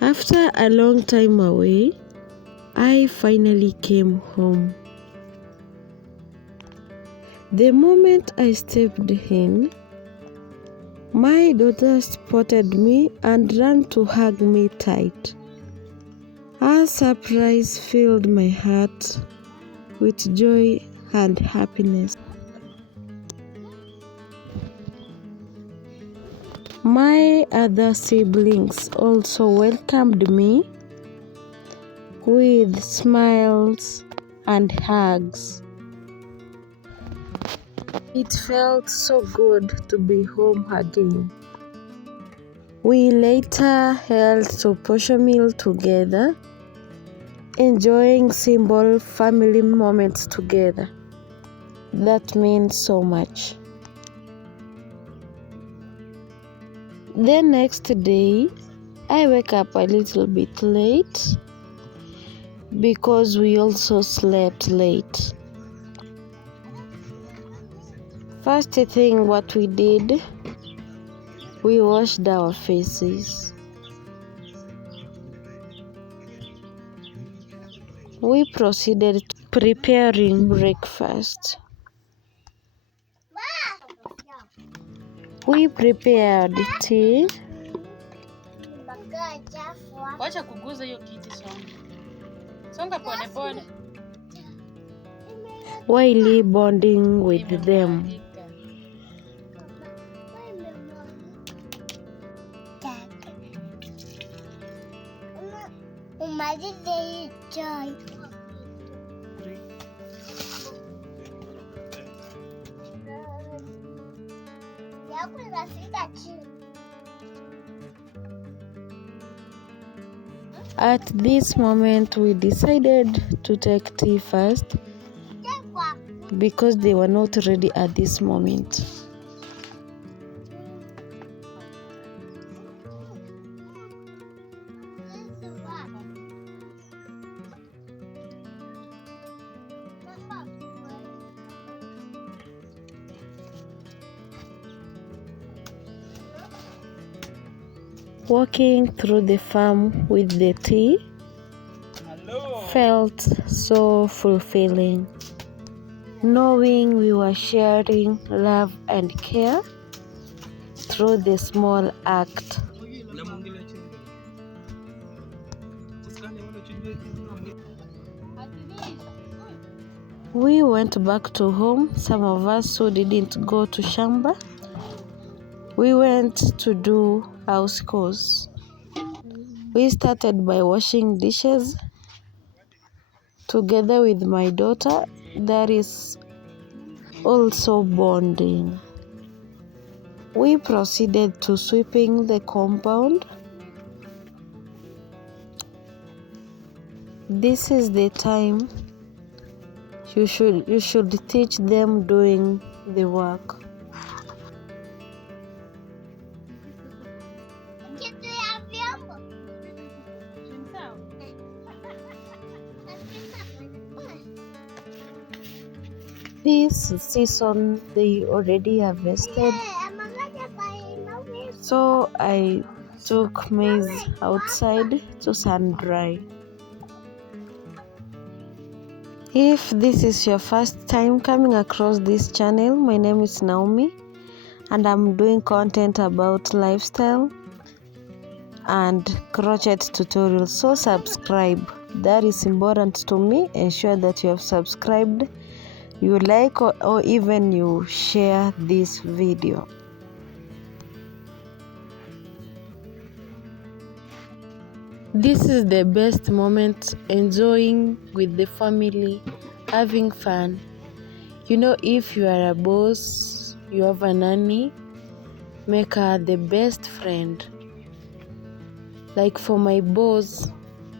After a long time away, I finally came home. The moment I stepped in, my daughter spotted me and ran to hug me tight. Her surprise filled my heart with joy and happiness. My other siblings also welcomed me with smiles and hugs. It felt so good to be home again. We later held posho meal together, enjoying simple family moments together. That means so much. The next day, I wake up a little bit late because we also slept late. First thing what we did, we washed our faces. We proceeded to preparing breakfast. We prepared tea. Wacha kuguza hiyo kiti songa. Songa pole pole. While bonding with them. At this moment, we decided to take tea first because they were not ready at this moment. Walking through the farm with the tea felt so fulfilling, knowing we were sharing love and care through the small act. We went back to home. Some of us who didn't go to shamba, we went to do house chores. We started by washing dishes together with my daughter. That is also bonding. We proceeded to sweeping the compound. This is the time you should teach them doing the work. This season they already harvested, so I took maize outside to sun dry. If this is your first time coming across this channel, my name is Naomi and I'm doing content about lifestyle and crochet tutorials, so subscribe. That is important to me. Ensure that you have subscribed, you like or even you share this video. This is the best moment, enjoying with the family, having fun. You know, if you are a boss, you have a nanny, make her the best friend. Like for my boss,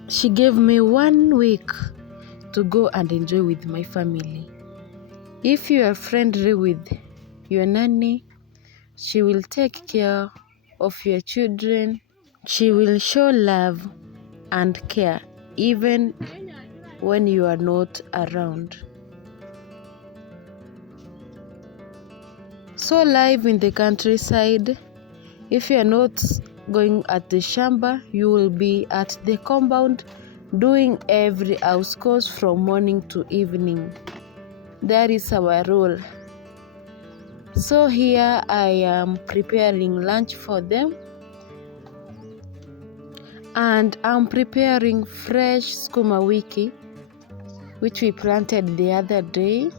she gave me 1 week to go and enjoy with my family. If you are friendly with your nanny, she will take care of your children. She will show love and care even when you are not around. So live in the countryside, if you are not going at the shamba, you will be at the compound doing every house chores from morning to evening. That is our role. So here I am preparing lunch for them, and I'm preparing fresh sukuma wiki which we planted the other day.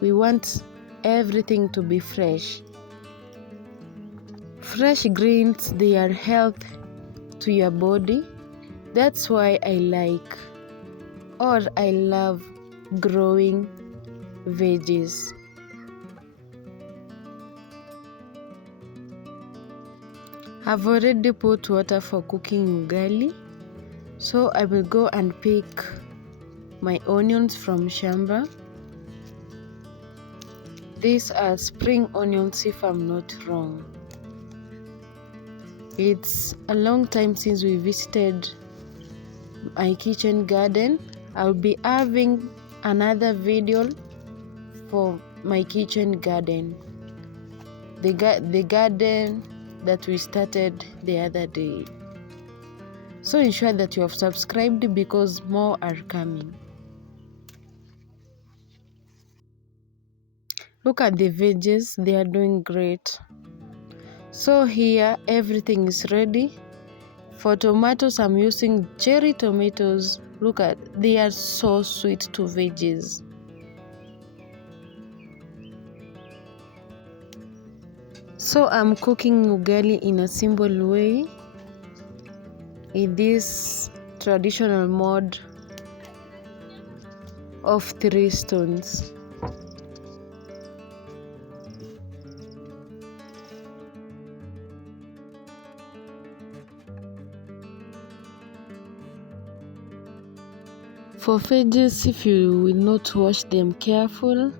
We want everything to be fresh. Fresh greens, they are health to your body. That's why I love growing veggies. I've already put water for cooking ugali, so I will go and pick my onions from shamba. These are spring onions if I'm not wrong. It's a long time since we visited my kitchen garden. I'll be having another video for my kitchen garden, the garden that we started the other day. So ensure that you have subscribed because more are coming. Look at the veggies, they are doing great. So here everything is ready. For tomatoes, I'm using cherry tomatoes. Look at, they are so sweet to veggies. So I'm cooking ugali in a simple way, in this traditional mode of 3 stones. For veggies, if you will not wash them careful,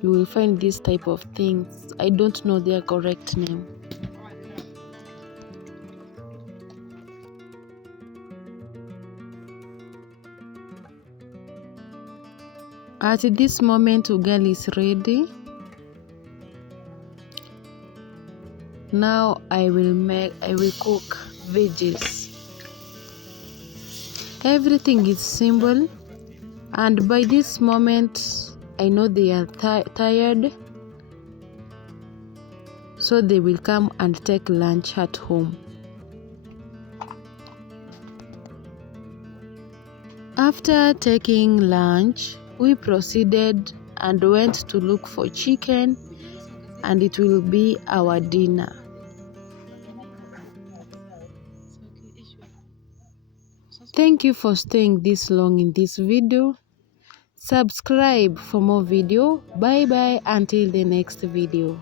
you will find this type of things. I don't know their correct name. At this moment, ugali is ready. Now I will cook veggies. Everything is simple, and by this moment I know they are tired, so they will come and take lunch at home. After taking lunch, we proceeded and went to look for chicken, and it will be our dinner. Thank you for staying this long in this video. Subscribe for more video. Bye bye until the next video.